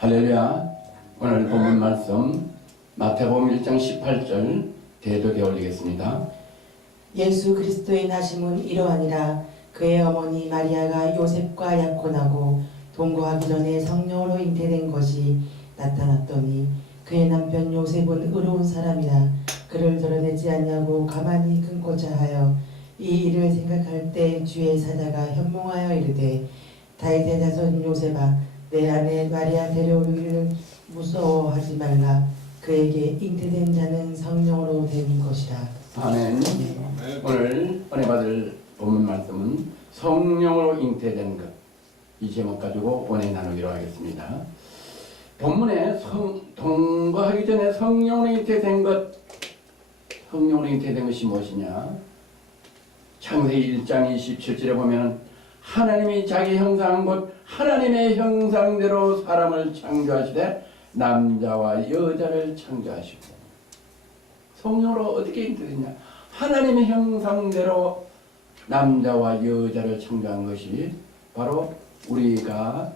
할렐루야. 오늘 본문 말씀 마태복음 1장 18절 대독에 올리겠습니다. 예수 그리스도의 나심은 이러하니라. 그의 어머니 마리아가 요셉과 약혼하고 동거하기 전에 성령으로 잉태된 것이 나타났더니 그의 남편 요셉은 의로운 사람이라 그를 드러내지 아니하고 가만히 끊고자 하여 이 일을 생각할 때 주의 사자가 현몽하여 이르되 다윗의 자손 요셉아, 내 아내 마리아 데려오기를 무서워하지 말라. 그에게 잉태된 자는 성령으로 된 것이라. 아멘. 오늘 은혜 받을 본문 말씀은 성령으로 잉태된 것, 이 제목 가지고 오늘 나누기로 하겠습니다. 본문에 동거하기 전에 성령으로 잉태된 것, 성령으로 잉태된 것이 무엇이냐? 창세기 1장 27절에 보면 하나님이 자기 형상 곧 하나님의 형상대로 사람을 창조하시되 남자와 여자를 창조하시고, 성령으로 어떻게 잉태됐냐? 하나님의 형상대로 남자와 여자를 창조한 것이 바로 우리가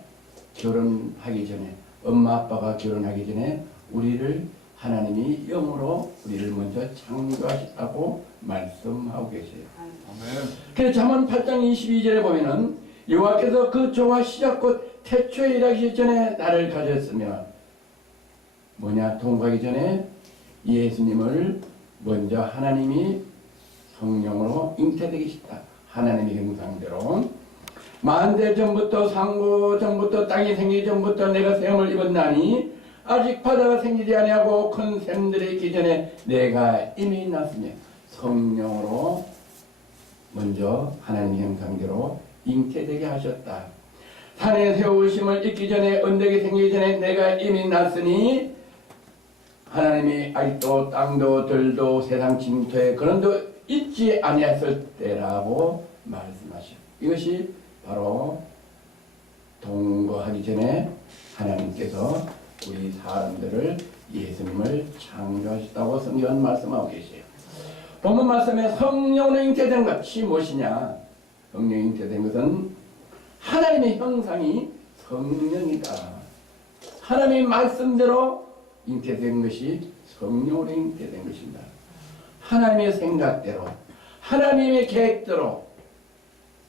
결혼하기 전에, 엄마 아빠가 결혼하기 전에 우리를 하나님이 영으로 우리를 먼저 창조하셨다고 말씀하고 계세요. 그래서 잠언 8장 22절에 보면은 여호와께서 그 조화 시작 곧 태초에 일하기 전에 나를 가졌으며, 뭐냐? 동거하기 전에 예수님을 먼저 하나님이 성령으로 잉태되기 싶다. 하나님의 형상대로 만대 전부터 상고 전부터 땅이 생기기 전부터 내가 샘을 입었나니 아직 바다가 생기지 아니하고 큰 샘들이 있기 전에 내가 이미 났으며, 성령으로 먼저 하나님의 형상대로 잉태되게 하셨다. 산에 세우심을 잊기 전에 언덕이 생기기 전에 내가 이미 났으니 하나님이 아직도 땅도 들도 세상 진토에 그런도 잊지 아니했을 때라고 말씀하시오. 이것이 바로 동거하기 전에 하나님께서 우리 사람들을, 예수님을 창조하셨다고 성경은 말씀하고 계세요. 본문 말씀에 성령으로 잉태된 것이 무엇이냐? 성령으로 잉태된 것은 하나님의 형상이 성령이다. 하나님의 말씀대로 잉태된 것이 성령으로 잉태된 것입니다. 하나님의 생각대로, 하나님의 계획대로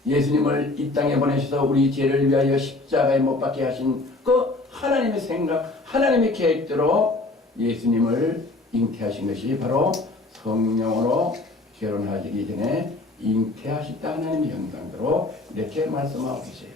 예수님을 이 땅에 보내셔서 우리 죄를 위하여 십자가에 못 박게 하신 그 하나님의 생각, 하나님의 계획대로 예수님을 잉태하신 것이 바로 성령으로 결혼하시기 전에 잉태하셨다. 하나님의 형상대로 이렇게 말씀하고 계세요.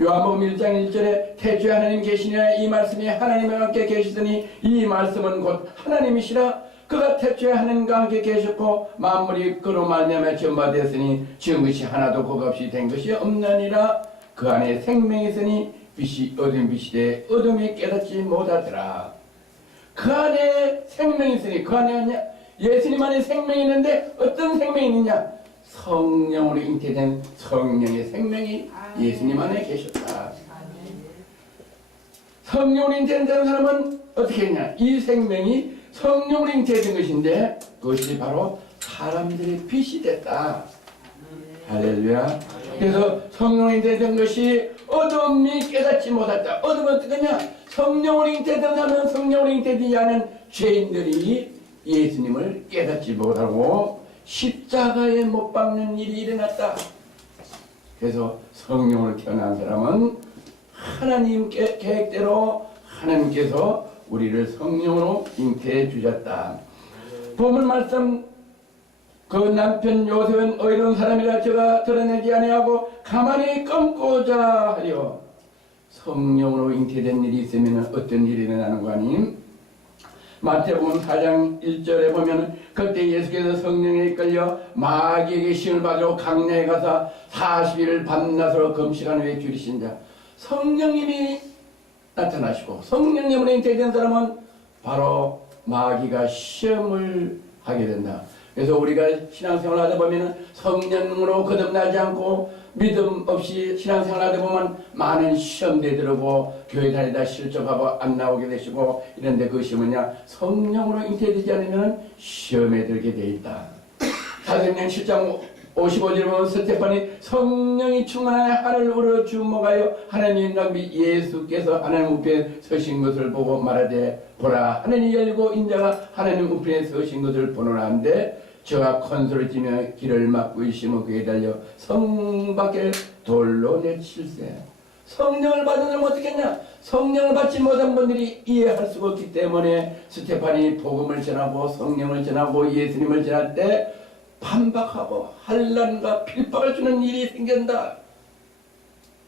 요한복음 1장 1절에 태초에 하나님 계시냐, 이 말씀이 하나님과 함께 계시더니 이 말씀은 곧 하나님이시라. 그가 태초에 하나님과 함께 계셨고 만물이 그로 말미암아 지음받았으니 지은 것이 하나도 그 없이 된 것이 없느니라. 그 안에 생명이 있으니 빛이 어두운 빛이되 어둠이 깨닫지 못하더라. 그 안에 생명이 있으니, 그 안에 예수님 안에 생명이 있는데 어떤 생명이 있느냐? 성령으로 잉태된 성령의 생명이 예수님 안에 계셨다. 성령으로 잉태된 사람은 어떻게 했냐? 이 생명이 성령으로 잉태된 것인데 그것이 바로 사람들의 빛이 됐다. 할렐루야. 그래서 성령으로 잉태된 것이 어둠이 깨닫지 못했다. 어둠은 어떻게냐? 성령으로 잉태된 사람은 성령으로 잉태되지 않은 죄인들이 예수님을 깨닫지 못하고 십자가에 못 박는 일이 일어났다. 그래서 성령으로 태어난 사람은 하나님 계획대로 하나님께서 우리를 성령으로 잉태해 주셨다. 본문 말씀, 그 남편 요셉은 의로운 사람이라 저가 드러내지 아니하고 가만히 끊고자 하려. 성령으로 잉태된 일이 있으면 어떤 일이 일어나는 거 아님? 마태복음 4장 1절에 보면 그때 예수께서 성령에 이끌려 마귀에게 시험을 받으러 강야에 가서 40일을 밤낮으로 금식한 후에 줄이신 자, 성령님이 나타나시고 성령님으로 잉태된 사람은 바로 마귀가 시험을 하게 된다. 그래서 우리가 신앙생활 하다 보면 성령으로 거듭나지 않고 믿음 없이 신앙생활 하다 보면 많은 시험대 들어고 교회 다니다 실족하고 안 나오게 되시고 이런데 그것이 뭐냐? 성령으로 잉태되지 않으면 시험에 들게 돼 있다. 사도행전 7장 55절 보면 스테판이 성령이 충만하여 하늘을 우러 주목하여 하나님의 낭비 예수께서 하나님 우편에 서신 것을 보고 말하되 보라 하늘이 열리고 인자가 하나님 우편에 서신 것을 보노라 하는데 저가 컨소를 찌며 길을 막고 있으면 그에 달려 성 밖에 돌로 내칠세. 성령을 받은 사람은 어떻게 했냐? 성령을 받지 못한 분들이 이해할 수가 없기 때문에 스테판이 복음을 전하고 성령을 전하고 예수님을 전할 때 반박하고 환난과 핍박을 주는 일이 생긴다.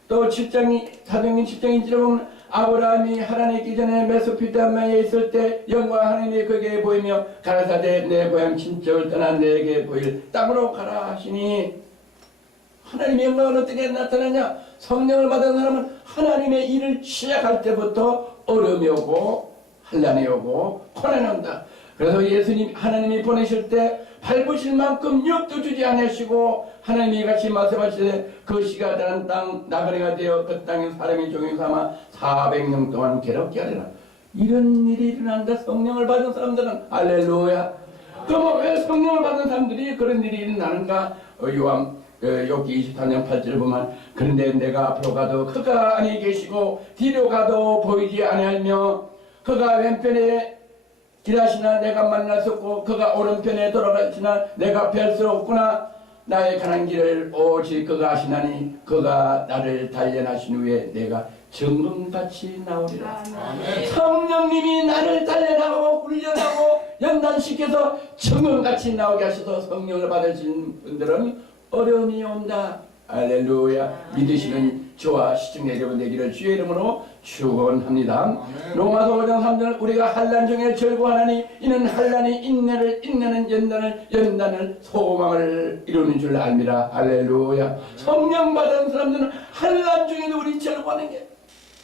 또 사도행전 7장 1절에 보면 아브라함이 하나님 있기 전에 메소포타미아에 있을 때 영광 하나님이 그에게 보이며 가라사대 내 고향 친척을 떠나 내게 보일 땅으로 가라 하시니 하나님의 영광은 어떻게 나타나냐? 성령을 받은 사람은 하나님의 일을 시작할 때부터 어려움이 오고 환난이 오고 고난이 온다. 그래서 예수님 하나님이 보내실 때 밟으실 만큼 역도 주지 않으시고 하나님이 같이 말씀하시되 그 씨가 다른 땅 나그네가 되어 그 땅에 사람의 종이 삼아 400년 동안 괴롭게 하리라. 이런 일이 일어난다. 성령을 받은 사람들은 할렐루야. 그럼 왜 성령을 받은 사람들이 그런 일이 일어나는가? 욥기 24장 8절을 보면 그런데 내가 앞으로 가도 그가 안에 계시고 뒤로 가도 보이지 아니하며 그가 왼편에 길하시나 내가 만날 수 없고 그가 오른편에 돌아가시나 내가 뵐 수 없구나. 나의 가는 길을 오직 그가 하시나니 그가 나를 단련하신 후에 내가 정금같이 나오리라. 아멘. 성령님이 나를 단련하고 훈련하고 연단시켜서 정금같이 나오게 하셔서 성령을 받으신 분들은 어려움이 온다. 할렐루야. 믿으시는 저와 시청자 여러분 되기를 주의 이름으로 축원합니다. 로마서 5장 3절 우리가 환난 중에 절구하나니 이는 환난이 인내를 인내는 연단을 소망을 이루는 줄 압니다. 할렐루야. 성령 받은 사람들은 환난 중에도 우리 절구하는 게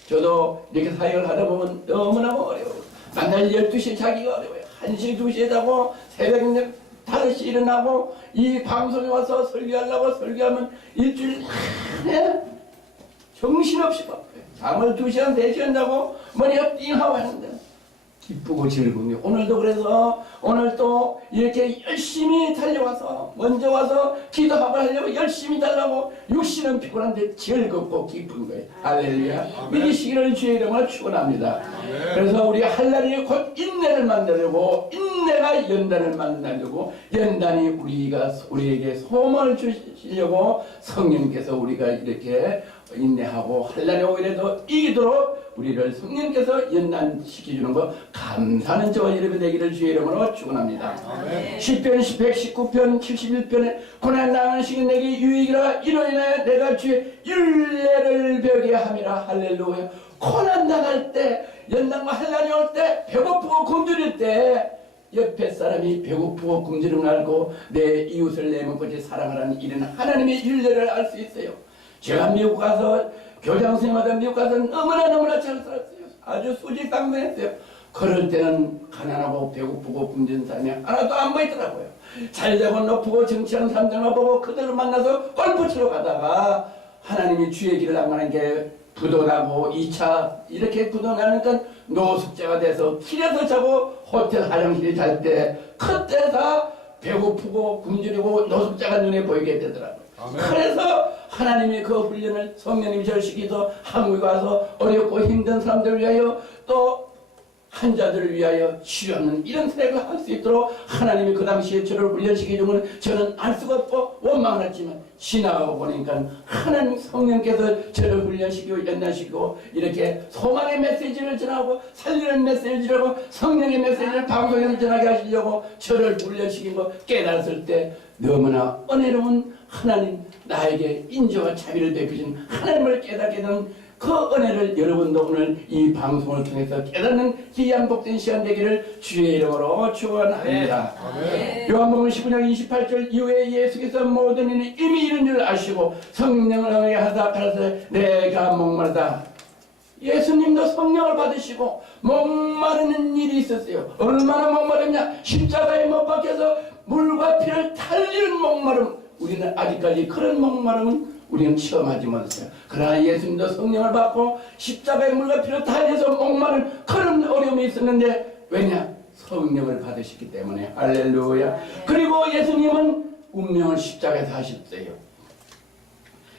저도 이렇게 사역을 하다 보면 너무나 어려워요. 만날 12시에 자기가 어려워요. 1시 2시에 자고 새벽 5시 일어나고 이 방송에 와서 설교하려고 설교하면 일주일 내내 정신없이 바빠요. 잠을 2시간 3시간 자고 머리가 띵하고 하는데 기쁘고 즐거움이 오늘도 그래서 오늘 또 이렇게 열심히 달려와서 먼저 와서 기도하고 하려고 열심히 달라고 육신은 피곤한데 즐겁고 기쁜 거예요. 할렐루야. 믿으시기를 주의 이름으로 축원합니다. 그래서 우리 환난이 곧 인내를 만들고 인내가 연단을 만들고 연단이 우리에게 소망을 주시려고 성령께서 우리가 이렇게 인내하고 환난이 오히려 이기도록 우리를 성령께서 연단시켜주는 거 감사하는 저와 여러분 되기를 주의 이름으로 축원합니다. 시편 119편 71편에 고난 당하는 시기 내게 유익이라 이로 인하여 내가 주의 율례를 배우게 함이라. 할렐루야. 고난 당할 때 연단과 환난이 올 때 배고프고 굶주릴 때 옆에 사람이 배고프고 굶주린 걸 알고 내 이웃을 내 몸같이 사랑하라는 이런 하나님의 율례를 알 수 있어요. 제가 미국 가서 교장 선생님마다 미국 가서 너무나 잘 살았어요. 아주 수직상승했어요. 그럴 때는 가난하고 배고프고 굶주린 사람이 하나도 안 보이더라고요. 잘되고 높고 정치하는 사람들만 보고 그들을 만나서 골프 치러 가다가 하나님이 주의 길을 안 가는 게 부도나고 2차 이렇게 부도나니까 노숙자가 돼서 길에서 자고 호텔 화장실에 잘 때 그때 다 배고프고 굶주리고 노숙자가 눈에 보이게 되더라고요. 그래서 하나님이 그 훈련을 성령님이 저를 시키서 한국에 와서 어렵고 힘든 사람들을 위하여 또 환자들을 위하여 치유하는 이런 사역을 할 수 있도록 하나님이 그 당시에 저를 훈련시켜 준 건 저는 알 수가 없고 원망을 했지만 지나가고 보니까 하나님 성령께서 저를 훈련시키고 연단시키고 이렇게 소망의 메시지를 전하고 살리는 메시지를 하고 성령의 메시지를 방송에서 전하게 하시려고 저를 훈련시킨 거 깨달았을 때 너무나 은혜로운 하나님 나에게 인자와 자비를 베푸신 하나님을 깨닫게 되는 그 은혜를 여러분도 오늘 이 방송을 통해서 깨닫는 귀한 복된 시간 되기를 주의 이름으로 축원합니다. 요한복음 19장 28절 이후에 예수께서 모든 일이 이미 이런 줄 아시고 성령을 응하게 하다 가라사대 내가 목마르다. 예수님도 성령을 받으시고 목마르는 일이 있었어요. 얼마나 목마르냐? 십자가에 못 박혀서 물과 피를 탈리는 목마름. 우리는 아직까지 그런 목마름은 우리는 체험하지 못했어요. 그러나 예수님도 성령을 받고 십자가에 물과 피를 달려서 목마른 그런 어려움이 있었는데 왜냐? 성령을 받으셨기 때문에. 할렐루야. 그리고 예수님은 운명을 십자가에서 하셨어요.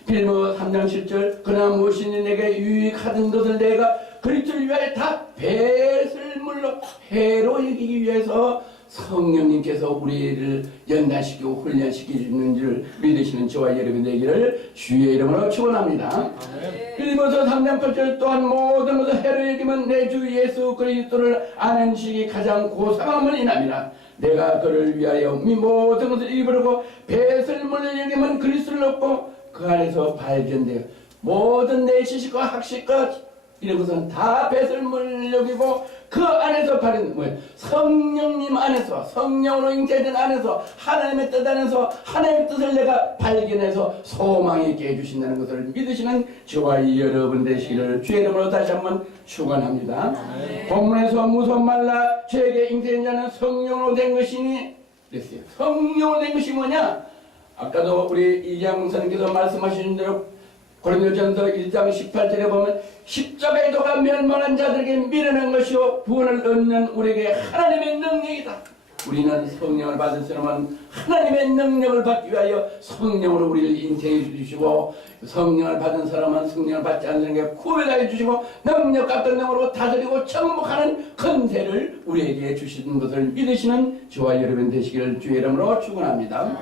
빌립보 3장 7절 그러나 무엇이니 내게 유익하던 것을 내가 그리스도를 위하여 다 배설물로 해로 여기기 위해서 성령님께서 우리를 연단시키고 훈련시키는 줄 믿으시는 저와 여러분 되기를 주의 이름으로 축원합니다. 빌립보서 3장 8절 또한 모든 것을 해로 여기면 내 주 예수 그리스도를 아는 지식이 가장 고상함을 인함이라. 내가 그를 위하여 모든 것을 입으려고 배설물을 여기면 그리스도를 얻고 그 안에서 발견되어 모든 내 지식과 학식과 이런 것은 다 배설물을 여기고 그 안에서 발견 뭐예요? 성령님 안에서 성령으로 잉태된 안에서 하나님의 뜻 안에서 하나님의 뜻을 내가 발견해서 소망 있게 해주신다는 것을 믿으시는 저와 여러분 되시기를 주의 이름으로 다시 한번 축원합니다. 본문에서 무서운 말라 죄에게 잉태된 자는 성령으로 된 것이니 그랬어요. 성령으로 된 것이 뭐냐? 아까도 우리 이장 목사님께서 말씀하신 대로 고린도전서 1장 18절에 보면 십자가의 도가 멸망한 자들에게 미련한 것이요 구원을 얻는 우리에게 하나님의 능력이다. 우리는 성령을 받은 사람은 하나님의 능력을 받기 위하여 성령으로 우리를 인태해 주시고 성령을 받은 사람은 성령을 받지 않는 사람에게 구별하여 주시고 능력과 권능으로 다스리고 정복하는 권세를 우리에게 주시는 것을 믿으시는 저와 여러분 되시기를 주의 이름으로 축원합니다.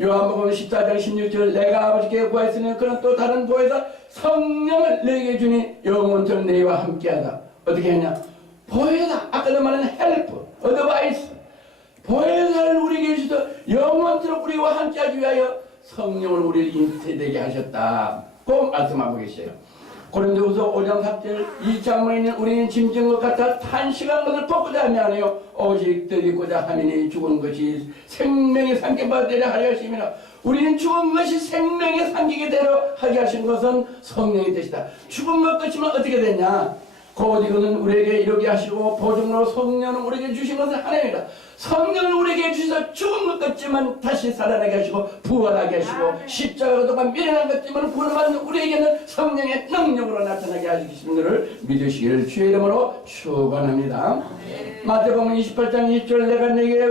요한복음 14장 16절 내가 아버지께 구하였으니 그는 또 다른 보혜사 성령을 내게 주니 영원토록 너희와 함께하다. 어떻게 하냐? 보혜사 아까도 말한 헬프, 어드바이스 보혜사를 우리에게 주셔서 영원토록 우리와 함께하기 위하여 성령을 우리를 인태되게 하셨다고 말씀하고 계세요. 고린도후서 5장 4절 이 장모에는 우리는 짐진 것 같아 탄식한 것을 벗고자 하며 하네요. 오직 드리고자 하미니 죽은 것이 생명의 상게 받으려 하려 하심이라. 우리는 죽은 것이 생명의 상기게 되려 하게 하신 것은 성령의 뜻이다. 죽은 것 끝이면 어떻게 되냐? 곧 이거는 우리에게 이르게 하시고 보증으로 성령을 우리에게 주신 것은 하나님이다. 성령을 우리에게 주셔서 죽은 것 같지만 다시 살아나게 하시고 부활하게 하시고 십자가로 동안 미련한 것 같지만 구원받는 우리에게는 성령의 능력으로 나타나게 하시는 것을 믿으시기를 주의 이름으로 축원합니다. 마태복음 28장 20절 내가 내게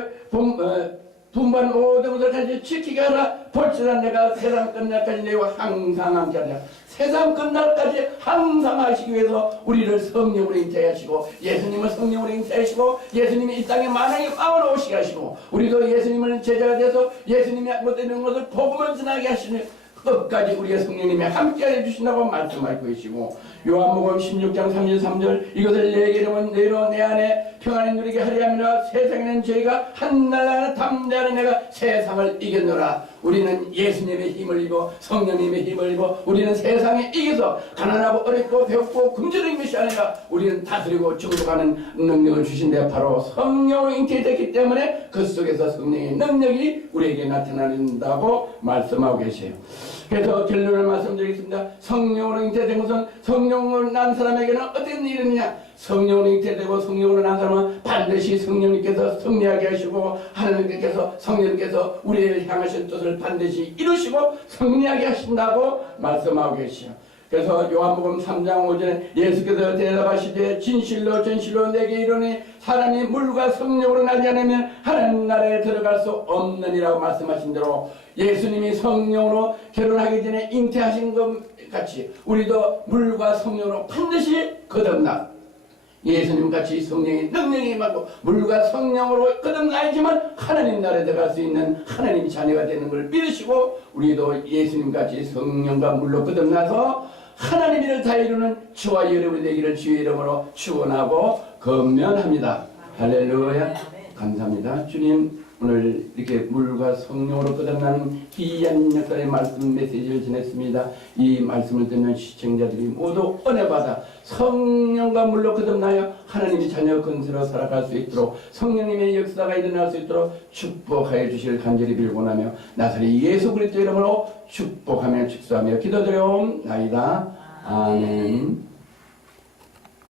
분반 모든 것을 가지고 지키게 하라. 볼지라 내가 세상 끝날까지 너희와 항상 함께하리라. 세상 끝날까지 항상 하시기 위해서 우리를 성령으로 인태하시고 예수님을 성령으로 인태하시고 예수님이 이 땅에 만왕의 왕으로 오시게 하시고 우리도 예수님을 제자가 돼서 예수님이 못되는 것을 복음을 전하게 하시는 끝까지 우리의 성령님이 함께 해주신다고 말씀하고 계시고 요한복음 16장 33절 이것을 내게 이르면 너희로 내 안에 평안히 누리게 하려 함이라. 세상에는 저희가 한날 담대하는 내가 세상을 이겼노라. 우리는 예수님의 힘을 입어 성령님의 힘을 입어 우리는 세상에 이겨서 가난하고 어렵고 배고프고 굶주린 것이 아니라 우리는 다스리고 충족하는 능력을 주신데 바로 성령으로 잉태됐기 때문에 그 속에서 성령의 능력이 우리에게 나타난다고 말씀하고 계세요. 그래서 결론을 말씀드리겠습니다. 성령으로 잉태된 것은 성령으로 난 사람에게는 어떤 일이냐? 성령으로 잉태되고 성령으로 난 사람은 반드시 성령님께서 승리하게 하시고 하나님께서 성령님께서 우리를 향하신 뜻을 반드시 이루시고 승리하게 하신다고 말씀하고 계시죠. 그래서 요한복음 3장 5절에 예수께서 대답하시되 진실로 진실로 내게 이르노니 사람이 물과 성령으로 나지 않으면 하나님 나라에 들어갈 수 없느니라고 말씀하신 대로 예수님이 성령으로 결혼하기 전에 잉태하신 것 같이 우리도 물과 성령으로 반드시 거듭나 예수님같이 성령의 능력이 임하고 물과 성령으로 거듭나야지만 하나님 나라에 들어갈 수 있는 하나님 자녀가 되는 걸 믿으시고 우리도 예수님같이 성령과 물로 거듭나서 하나님 일을 다 이루는 저와 여러분이 되기를 주의 이름으로 축원하고 건면합니다. 할렐루야. 감사합니다. 주님 오늘 이렇게 물과 성령으로 거듭나는 귀한 역사의 말씀 메시지를 전했습니다. 이 말씀을 듣는 시청자들이 모두 은혜받아 성령과 물로 거듭나여 하나님의 자녀 근세로 살아갈 수 있도록 성령님의 역사가 일어날 수 있도록 축복하여 주실 간절히 빌고나며 나사렛 예수 그리스도 이름으로 축복하며 축소하며 기도드려옵나이다. 아멘.